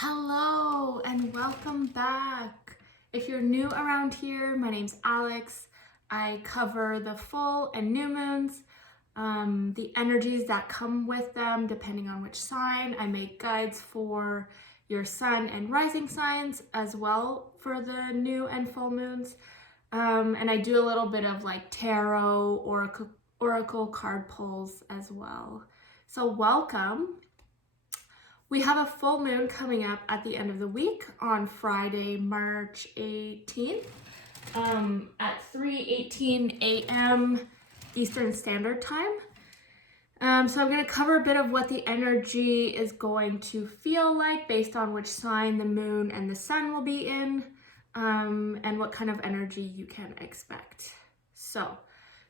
Hello and welcome back. If you're new around here, my name's Alex. I cover the full and new moons, the energies that come with them depending on which sign. I make guides for your sun and rising signs as well for the new and full moons. And I do a little bit of like tarot, oracle card pulls as well. So welcome. We have a full moon coming up at the end of the week on Friday, March 18th at 3:18 a.m. Eastern Standard Time. So I'm going to cover a bit of what the energy is going to feel like based on which sign the moon and the sun will be in, and what kind of energy you can expect. So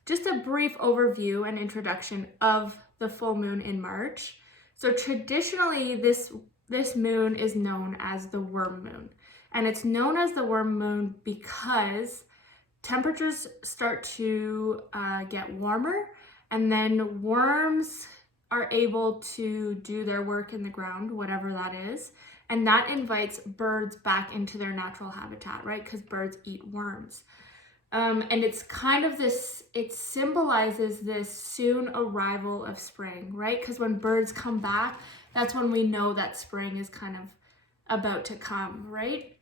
just a brief overview and introduction of the full moon in March. So traditionally, this moon is known as the worm moon. And it's known as the worm moon because temperatures start to get warmer, and then worms are able to do their work in the ground, whatever that is. And that invites birds back into their natural habitat, right? Because birds eat worms. And it's kind of this, it symbolizes this soon arrival of spring, right? Because when birds come back, that's when we know that spring is kind of about to come, right?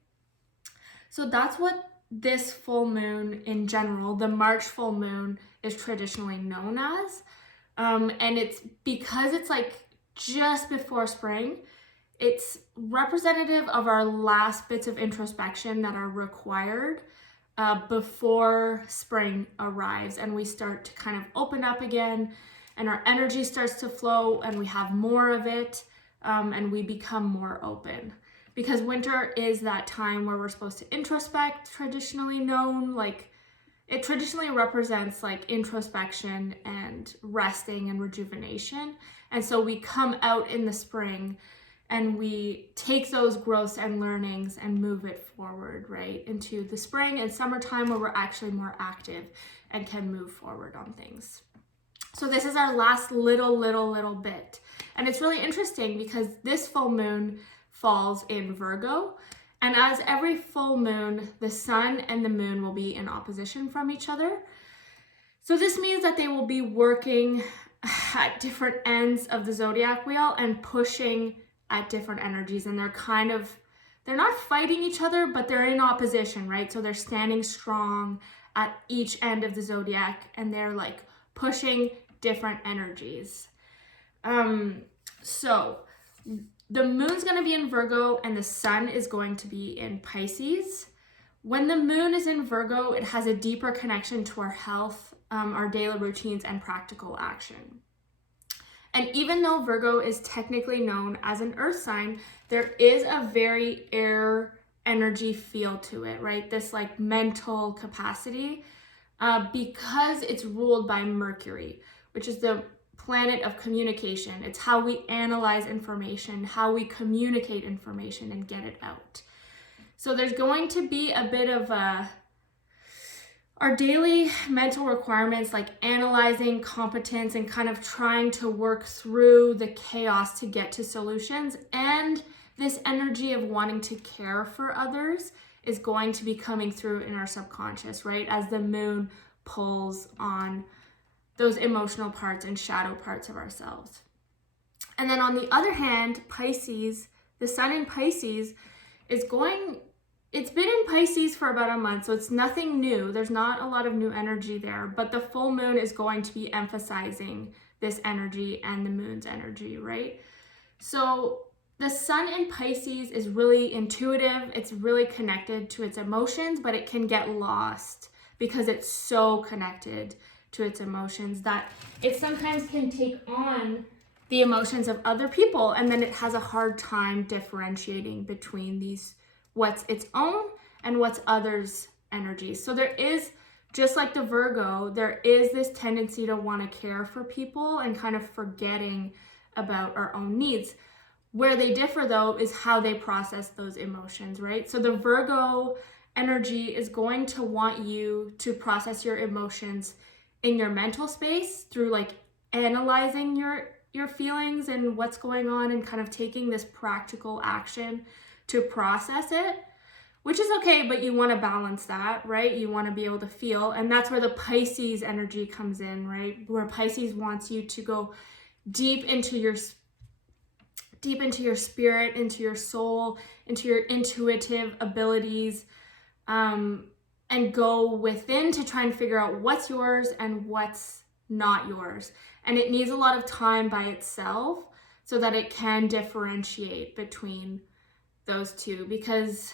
So that's what this full moon in general, the March full moon, is traditionally known as. And it's because it's like just before spring, it's representative of our last bits of introspection that are required before spring arrives and we start to kind of open up again and our energy starts to flow and we have more of it, and we become more open. Because winter is that time where we're supposed to introspect, traditionally known, like it traditionally represents like introspection and resting and rejuvenation. And so we come out in the spring and we take those growths and learnings and move it forward, right, into the spring and summertime where we're actually more active and can move forward on things. So this is our last little bit. And it's really interesting because this full moon falls in Virgo. And as every full moon, the sun and the moon will be in opposition from each other. So this means that they will be working at different ends of the zodiac wheel and pushing at different energies, and they're not fighting each other, but they're in opposition, right? So they're standing strong at each end of the zodiac and they're like pushing different energies. So the moon's going to be in Virgo and the sun is going to be in Pisces. When the moon is in Virgo, it has a deeper connection to our health, our daily routines, and practical action. And even though Virgo is technically known as an earth sign, there is a very air energy feel to it, right? This like mental capacity, because it's ruled by Mercury, which is the planet of communication. It's how we analyze information, how we communicate information and get it out. So there's going to be a bit of our daily mental requirements, like analyzing competence and kind of trying to work through the chaos to get to solutions. And this energy of wanting to care for others is going to be coming through in our subconscious, right? As the moon pulls on those emotional parts and shadow parts of ourselves. And then on the other hand, Pisces, the sun in Pisces it's been in Pisces for about a month, so it's nothing new. There's not a lot of new energy there, but the full moon is going to be emphasizing this energy and the moon's energy, right? So the sun in Pisces is really intuitive. It's really connected to its emotions, but it can get lost because it's so connected to its emotions that it sometimes can take on the emotions of other people, and then it has a hard time differentiating between what's its own and what's others' energy. So there is, just like the Virgo, there is this tendency to want to care for people and kind of forgetting about our own needs. Where they differ though is how they process those emotions, right? So the Virgo energy is going to want you to process your emotions in your mental space through like analyzing your your feelings and what's going on and kind of taking this practical action to process it, which is okay, but you want to balance that, right? You want to be able to feel, and that's where the Pisces energy comes in, right? Where Pisces wants you to go deep into your spirit, into your soul, into your intuitive abilities, and go within to try and figure out what's yours and what's not yours. And it needs a lot of time by itself so that it can differentiate between those two, because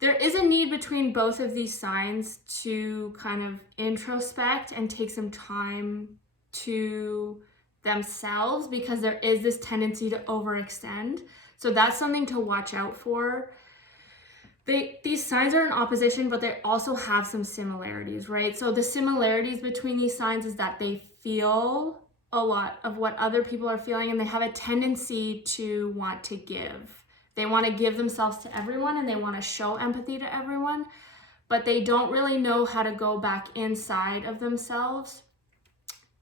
there is a need between both of these signs to kind of introspect and take some time to themselves, because there is this tendency to overextend. So that's something to watch out for. These signs are in opposition, but they also have some similarities, right? So the similarities between these signs is that they feel a lot of what other people are feeling, and they have a tendency to want to give. They want to give themselves to everyone, and they want to show empathy to everyone, but they don't really know how to go back inside of themselves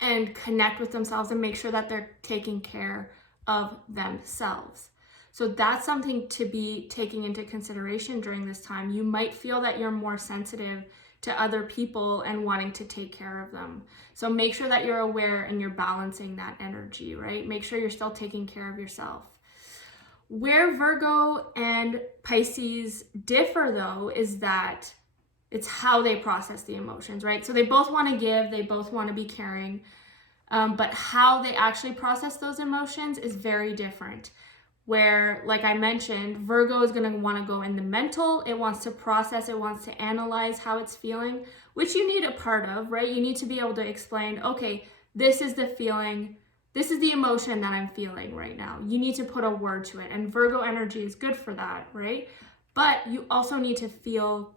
and connect with themselves and make sure that they're taking care of themselves. So that's something to be taking into consideration during this time. You might feel that you're more sensitive to other people and wanting to take care of them. So make sure that you're aware and you're balancing that energy, right? Make sure you're still taking care of yourself. Where Virgo and Pisces differ, though, is that it's how they process the emotions, right? So they both want to give, they both want to be caring, but how they actually process those emotions is very different. Where, like I mentioned, Virgo is going to want to go in the mental. It wants to process, it wants to analyze how it's feeling, which you need a part of, right? You need to be able to explain, okay, this is the feeling, this is the emotion that I'm feeling right now. You need to put a word to it, and Virgo energy is good for that, right? But you also need to feel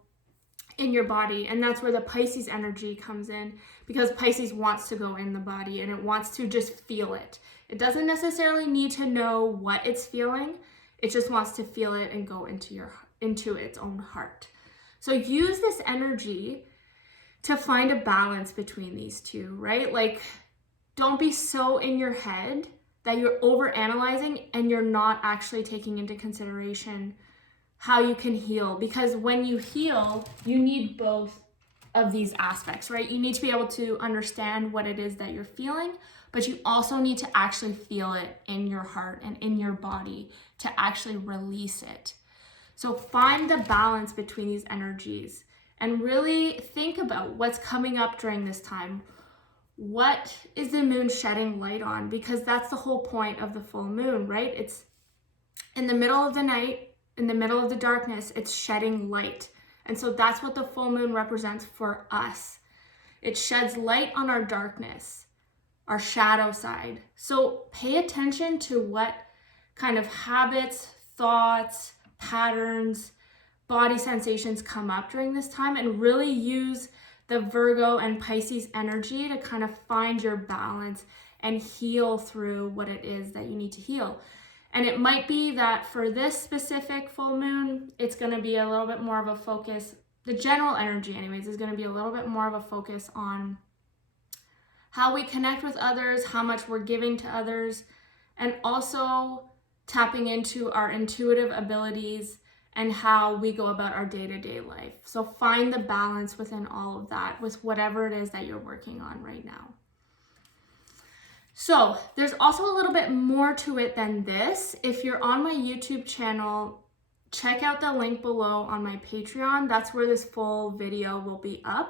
in your body, and that's where the Pisces energy comes in, because Pisces wants to go in the body and it wants to just feel it. It doesn't necessarily need to know what it's feeling. It just wants to feel it and go into its own heart. So use this energy to find a balance between these two, right? Like, don't be so in your head that you're over analyzing and you're not actually taking into consideration how you can heal, because when you heal, you need both of these aspects, right? You need to be able to understand what it is that you're feeling, but you also need to actually feel it in your heart and in your body to actually release it. So find the balance between these energies and really think about what's coming up during this time. What is the moon shedding light on? Because that's the whole point of the full moon, right? It's in the middle of the night, in the middle of the darkness, it's shedding light. And so that's what the full moon represents for us. It sheds light on our darkness, our shadow side. So pay attention to what kind of habits, thoughts, patterns, body sensations come up during this time, and really use the Virgo and Pisces energy to kind of find your balance and heal through what it is that you need to heal. And it might be that for this specific full moon, it's going to be a little bit more of a focus. The general energy anyways is going to be a little bit more of a focus on how we connect with others, how much we're giving to others, and also tapping into our intuitive abilities and how we go about our day-to-day life. So find the balance within all of that with whatever it is that you're working on right now. So there's also a little bit more to it than this. If you're on my YouTube channel, check out the link below on my Patreon. That's where this full video will be up.